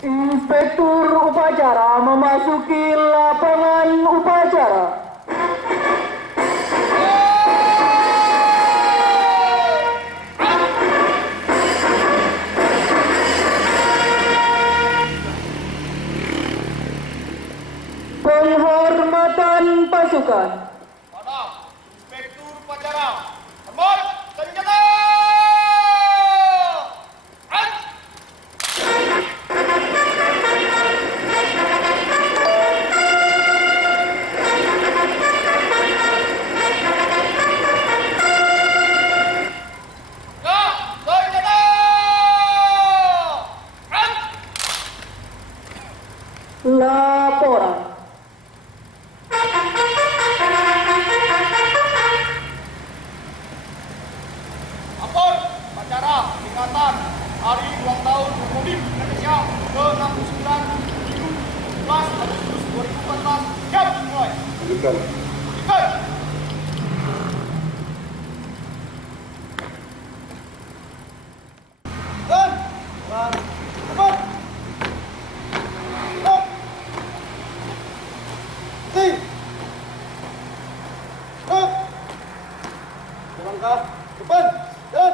Inspektur upacara memasuki lapangan upacara. Penghormatan pasukan. Pada Inspektur upacara, hormat senjata. Laporan. Lapor upacara peringatan Hari Ulang Tahun Republik Indonesia ke-69 11 Agustus 2014 siap dimulai. Lanjutkan. Lanjutkan. Dan cepat. Stop. Berhenti. Stop. Langkah depan dan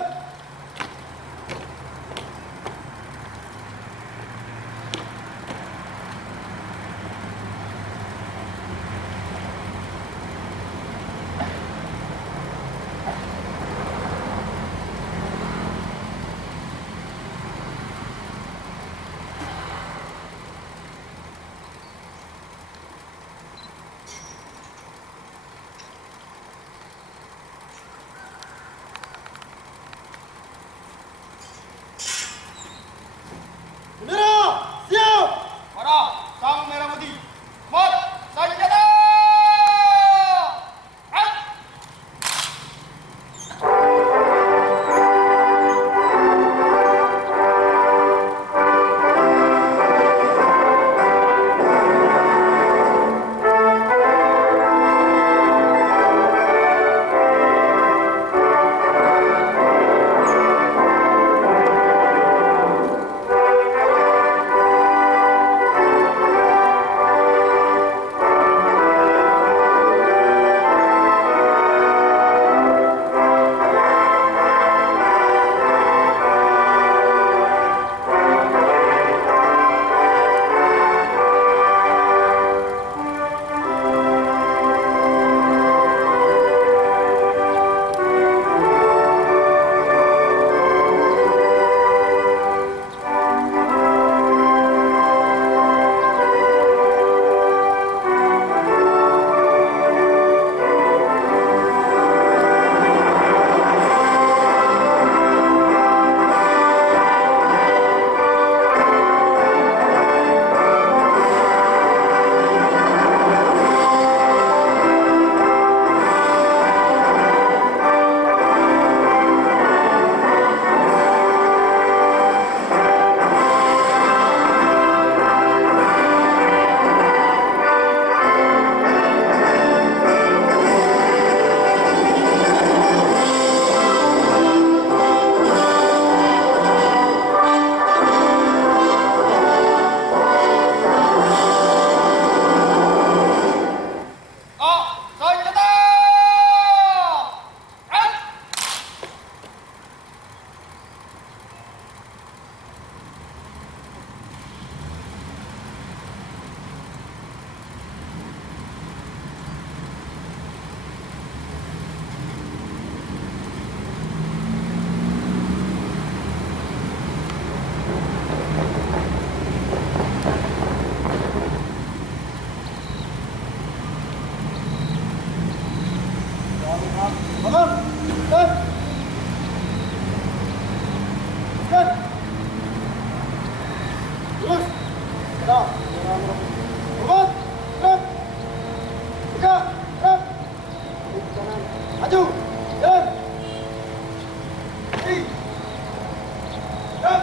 bendera siap. Pada sang merah putih, hormat senjata. Bangun. Dan. Dan. Terus. Dah. Berhenti. Gerak. Tegak. Gerak. Maju. Jalan. Hei. Gerak.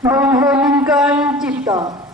Mengheningkan cipta.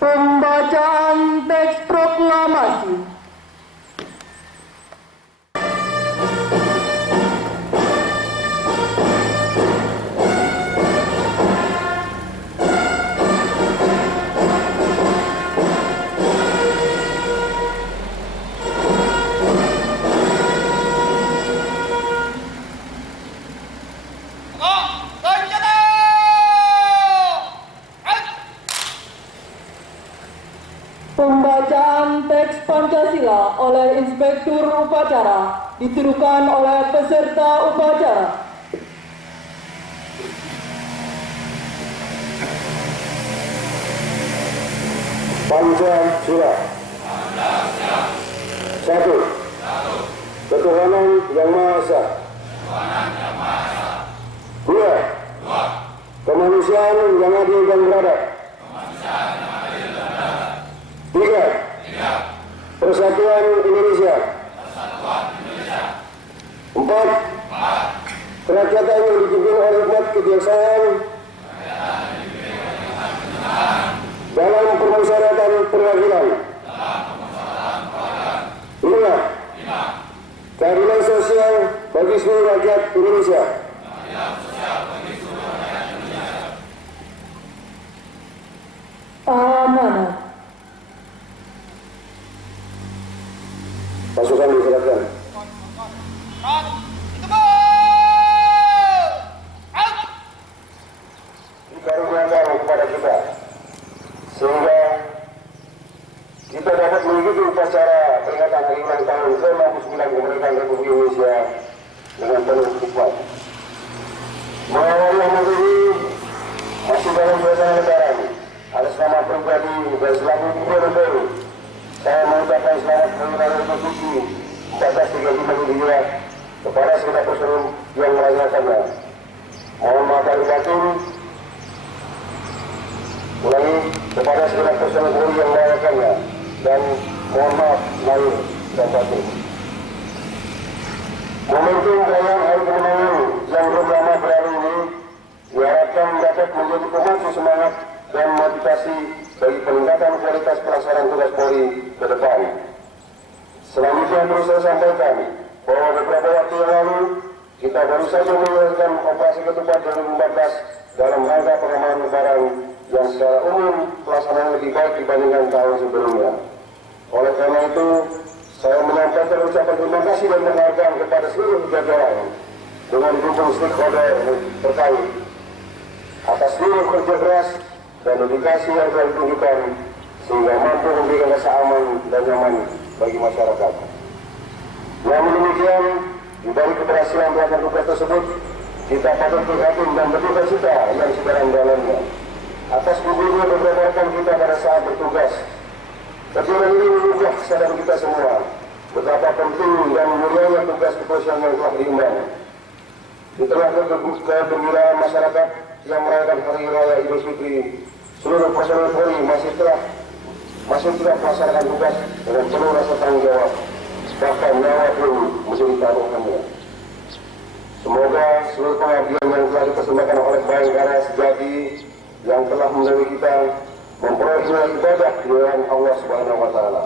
Pembacaan teks proklamasi. Pembacaan teks Pancasila oleh Inspektur Upacara ditirukan oleh peserta upacara. Pancasila. Satu. Ketuhanan Yang Maha Esa. Dua. Kemanusiaan yang adil dan beradab. Tiga. Persatuan Indonesia. Empat. Kerakyatan yang dipimpin oleh hikmat kebijaksanaan dalam permusyawaratan perwakilan. Lima. Keadilan sosial bagi seluruh rakyat Indonesia. Amanah. Pasukan diserahkan. Dikaruniakan kepada kita sehingga kita dapat mengikuti upacara peringatan hari ulang tahun ke-69 kemerdekaan Republik Indonesia dengan penuh hikmat. Mengawali amal ini masih dalam suasana lebaran. Atas nama pribadi dan selaku gubernur, saya mengucapkan selamat hari raya Idul Fitri 1435 Hijriah kepada segenap personil yang merayakannya. Mohon maaf lahir batin. Ulangi, kepada segenap personil Polri yang merayakannya, dan mohon maaf lahir dan batin. Momentum perayaan Hari Kemenangan yang belum lama berlalu ini diharapkan dapat menjadi pemacu semangat dan motivasi bagi peningkatan kualitas pelaksanaan tugas Polri ke depan. Selanjutnya perlu saya sampaikan bahwa beberapa waktu yang lalu kita baru saja menyelesaikan operasi ketupat 2014 dalam rangka pengamanan lebaran yang secara umum pelaksanaan lebih baik dibandingkan tahun sebelumnya. Oleh karena itu, saya menyampaikan ucapan terima kasih dan penghargaan kepada seluruh jajaran dengan dukung stakeholder terkait atas seluruh kerja keras dan dedikasi yang telah ditunjukkan sehingga mampu memberikan rasa aman dan nyaman bagi masyarakat. Namun demikian, di balik keberhasilan pelaksanaan tugas tersebut, kita patut prihatin dan berduka cita yang sedang dalamnya atas gugurnya beberapa rekan kita pada saat bertugas. Kejadian ini mengubah kesadaran kita semua betapa penting dan mulianya tugas kepolisian yang telah diemban. Di tengah kegembiraan masyarakat yang merayakan Hari Raya Idul Fitri, seluruh personel Polri masih tidak melaksanakan tugas dengan penuh rasa tanggung jawab, bahkan nyawa pun menjadi taruhannya. Semoga seluruh pengabdian yang telah dipersembahkan oleh Bayangkara Sejati yang telah mendahului kita memperoleh nilai ibadah di hadapan Allah Subhanahu wa Ta'ala.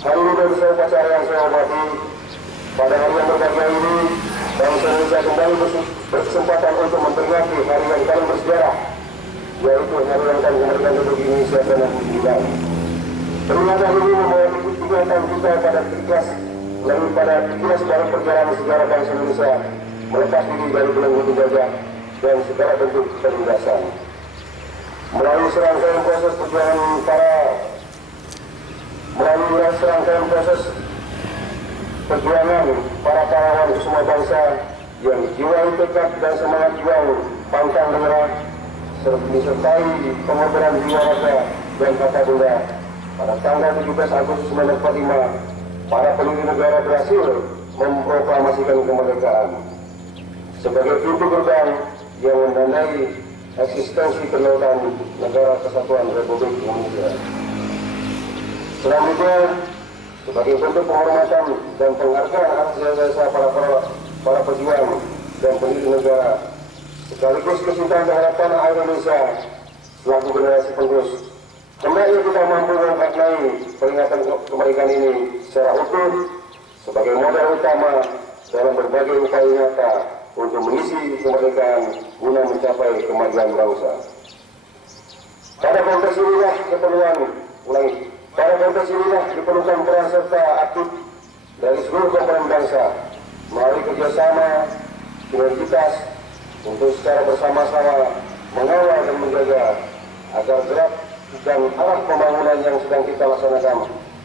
Hari ini dan seluruh upacara yang saya hormati, pada hari yang berbahagia ini, bangsa Indonesia kembali berkesempatan untuk memperingati hari yang paling bersejarah, yaitu Hari Ulang Tahun Kemerdekaan Republik Indonesia ke-69. Peringatan ini membawa ingatan kita pada ikhlas dalam perjalanan sejarah bangsa Indonesia melepas diri dari belenggu penjajah dan segala bentuk penindasan. Melalui serangkaian proses perjuangan para pahlawan semua bangsa yang jiwa tekad dan semangat juang pantang menyerah disertai pengorbanan jiwa raga dan kata bunda, pada tanggal 17 Agustus 1945 para pendiri negara berhasil memproklamasikan kemerdekaan sebagai pintu gerbang yang menandai eksistensi kedaulatan Negara Kesatuan Republik Indonesia. Selanjutnya, sebagai bentuk penghormatan dan penghargaan atas jasa para pejuang dan pendiri negara, sekaligus kecintaan terhadap tanah air Indonesia selaku generasi penerus, hendaknya kita mampu memaknai peringatan kemerdekaan ini secara utuh sebagai modal utama dalam berbagai upaya nyata untuk mengisi kemerdekaan guna mencapai kemajuan bangsa. Pada konteks inilah diperlukan peran serta aktif dari seluruh komponen bangsa melalui kerjasama sinergitas untuk secara bersama-sama mengawal dan menjaga agar gerak dan arah pembangunan yang sedang kita laksanakan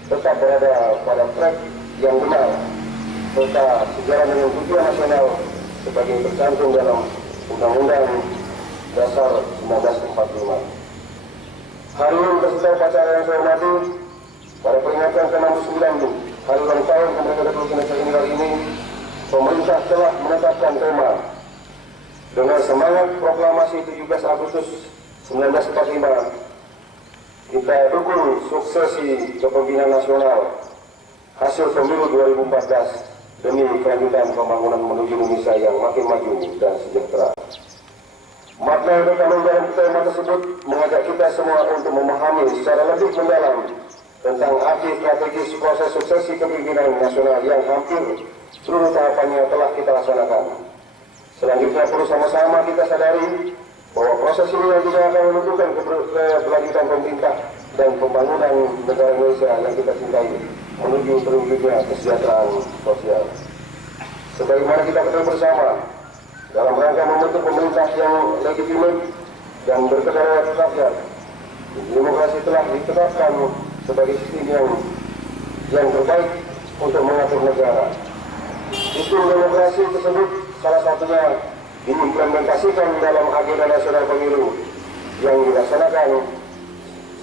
tetap berada pada track yang benar serta sejalan dengan tujuan nasional sebagai tercantum dalam Undang-Undang Dasar 1945. Hari ini peserta upacara yang saya hormati, pada peringatan ke-69 Hari Ulang Tahun Kemerdekaan Republik Indonesia kali ini, pemerintah telah menetapkan tema dengan semangat proklamasi 17 Agustus 1945. Kita dukung suksesi kepemimpinan nasional hasil pemilu 2014 demi kelanjutan pembangunan menuju Indonesia yang makin maju dan sejahtera. Makna yang terkandung dalam tema tersebut mengajak kita semua untuk memahami secara lebih mendalam tentang arti strategis proses suksesi kepemimpinan nasional yang hampir seluruh tahapannya telah kita laksanakan. Selanjutnya perlu sama-sama kita sadari bahwa proses ini juga akan menentukan keberlanjutan pemerintah dan pembangunan negara Indonesia yang kita cintai menuju terwujudnya kesejahteraan sosial. Sebagaimana kita ketahui bersama, dalam rangka membentuk pemerintah yang legitimate dan berkedaulatan rakyat, demokrasi telah ditetapkan sebagai sistem yang terbaik untuk mengatur negara. Sistem demokrasi tersebut salah satunya diimplementasikan dalam agenda nasional pemilu yang dilaksanakan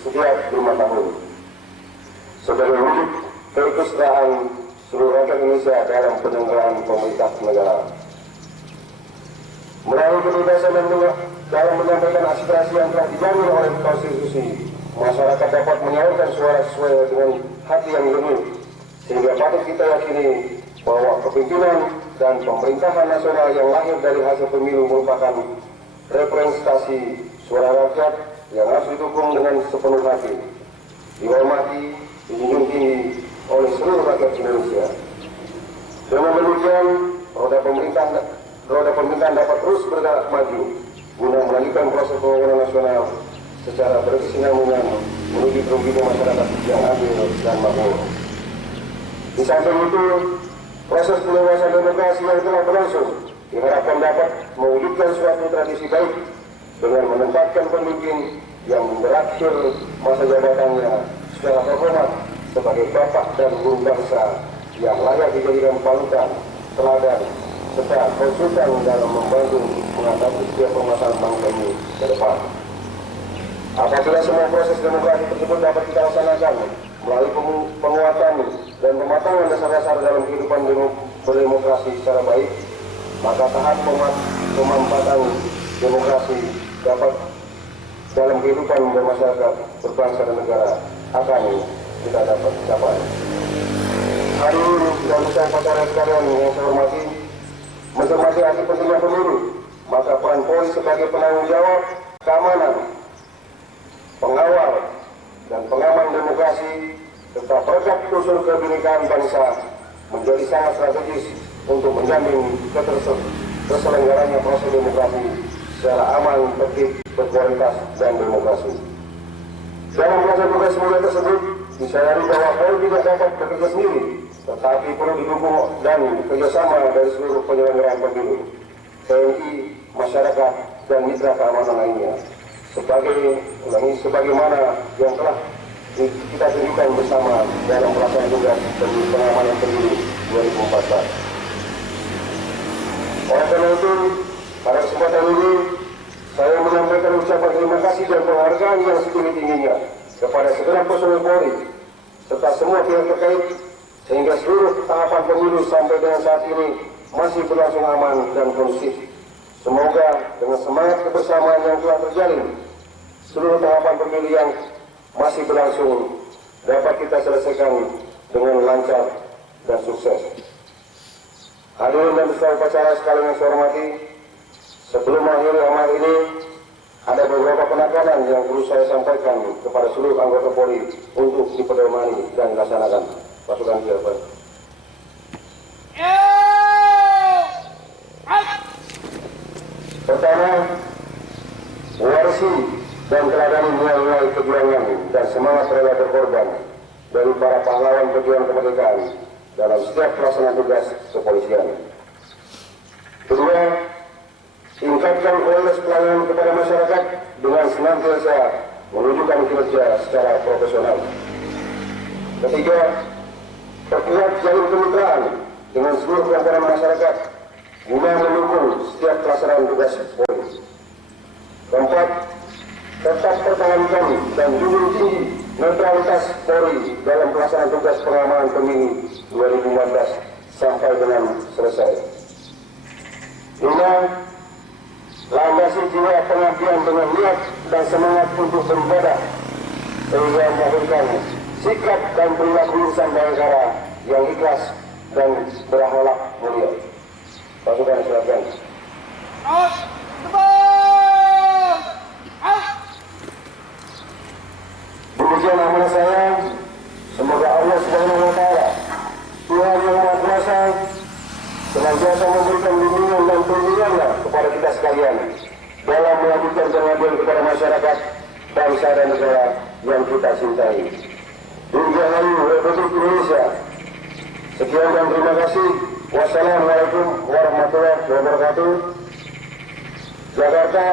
setiap 5 tahun sebagai wujud keikutsertaan seluruh rakyat Indonesia dalam penyelenggaraan pemerintah negara. Melalui kebebasan dan dalam menyampaikan aspirasi yang telah dijamin oleh konstitusi, masyarakat dapat menyalurkan suara sesuai dengan hati yang jernih, sehingga patut kita yakini bahwa kepemimpinan dan pemerintahan nasional yang lahir dari hasil pemilu merupakan representasi suara rakyat yang harus didukung dengan sepenuh hati, dihormati, dijunjung tinggi oleh seluruh rakyat Indonesia. Dengan demikian, roda pemerintahan dapat terus bergerak maju guna melanjutkan proses pembangunan nasional secara berkesinambungan menuju terwujudnya masyarakat yang adil dan makmur. Di samping itu, proses penguasaan demokrasi yang telah berlangsung diharapkan dapat mewujudkan suatu tradisi baik dengan menempatkan pemimpin yang berakhir masa jabatannya secara terhormat sebagai bapak dan guru bangsa yang layak dijadikan panutan, teladan, serta konsultan dalam membantu mengatasi setiap permasalahan bangsa ini ke depan. Apabila semua proses demokrasi tersebut dapat kita laksanakan melalui penguatan dan pematangan dasar-dasar dalam kehidupan berdemokrasi secara baik, maka tahap pemanfaatan demokrasi dapat dalam kehidupan bermasyarakat, berbangsa dan negara akan kita dapat capai. Hari ini dan usaha upacara sekalian yang saya hormati, mencermati arti pentingnya pemilu, maka peran Polri sebagai penanggung jawab keamanan, pengawal dan pengaman demokrasi serta perekat unsur kebinekaan bangsa menjadi sangat strategis untuk menjamin terselenggaranya proses demokrasi secara aman, tertib, berkualitas dan demokrasi. Dalam proses tugas mulia tersebut, disadari bahwa Polri tidak dapat bekerja sendiri, tetapi perlu didukung dan kerjasama dari seluruh penyelenggaraan pemilu, TNI, masyarakat, dan mitra keamanan lainnya. Sebagaimana yang telah kita tunjukkan bersama dalam pelaksanaan tugas pengamanan pemilu 2014. Oleh karena itu, pada kesempatan ini, saya menyampaikan ucapan terima kasih dan penghargaan yang setinggi-tingginya kepada segenap personel Polri serta semua pihak terkait, sehingga seluruh tahapan pemilu sampai dengan saat ini masih berlangsung aman dan kondusif. Semoga dengan semangat kebersamaan yang telah terjalin, seluruh tahapan pemilu yang masih berlangsung dapat kita selesaikan dengan lancar dan sukses. Hadirin dan peserta upacara sekalian yang saya hormati, sebelum mengakhiri amal ini, ada beberapa penekanan yang perlu saya sampaikan kepada seluruh anggota Polri untuk dipedomani dan dilaksanakan. Pasukan siapa? Pertama, mewarisi dan teladani nilai-nilai perjuangan dan semangat rela berkorban dari para pahlawan pejuang kemerdekaan dalam setiap pelaksanaan tugas kepolisian. Kedua, tingkatkan kualitas pelayanan kepada masyarakat dengan senantiasa menunjukkan kinerja secara profesional. Ketiga, perkuat jalur kemitraan dengan seluruh komponen masyarakat guna mendukung setiap pelaksanaan tugas Polri. Keempat, tetap pertahankan dan junjung tinggi netralitas Polri dalam pelaksanaan tugas pengamanan pemilu 2014 sampai dengan selesai. 5. Landasi jiwa pengabdian dengan niat dan semangat untuk beribadah sehingga melahirkan sikap dan perilaku insan bangsa yang ikhlas dan berakhlak mulia. Pasukan silakan. Demikian amal saya. Semoga Allah Subhanahu wa Ta'ala, Tuhan yang Maha Kuasa, senantiasa memberikan bimbingan dan perlindungannya kepada kita sekalian dalam melakukan pengabdian kepada masyarakat, bangsa dan negara yang kita cintai. Dirgahayu Republik Indonesia. Sekian dan terima kasih. Wassalamualaikum warahmatullahi wabarakatuh. Jakarta.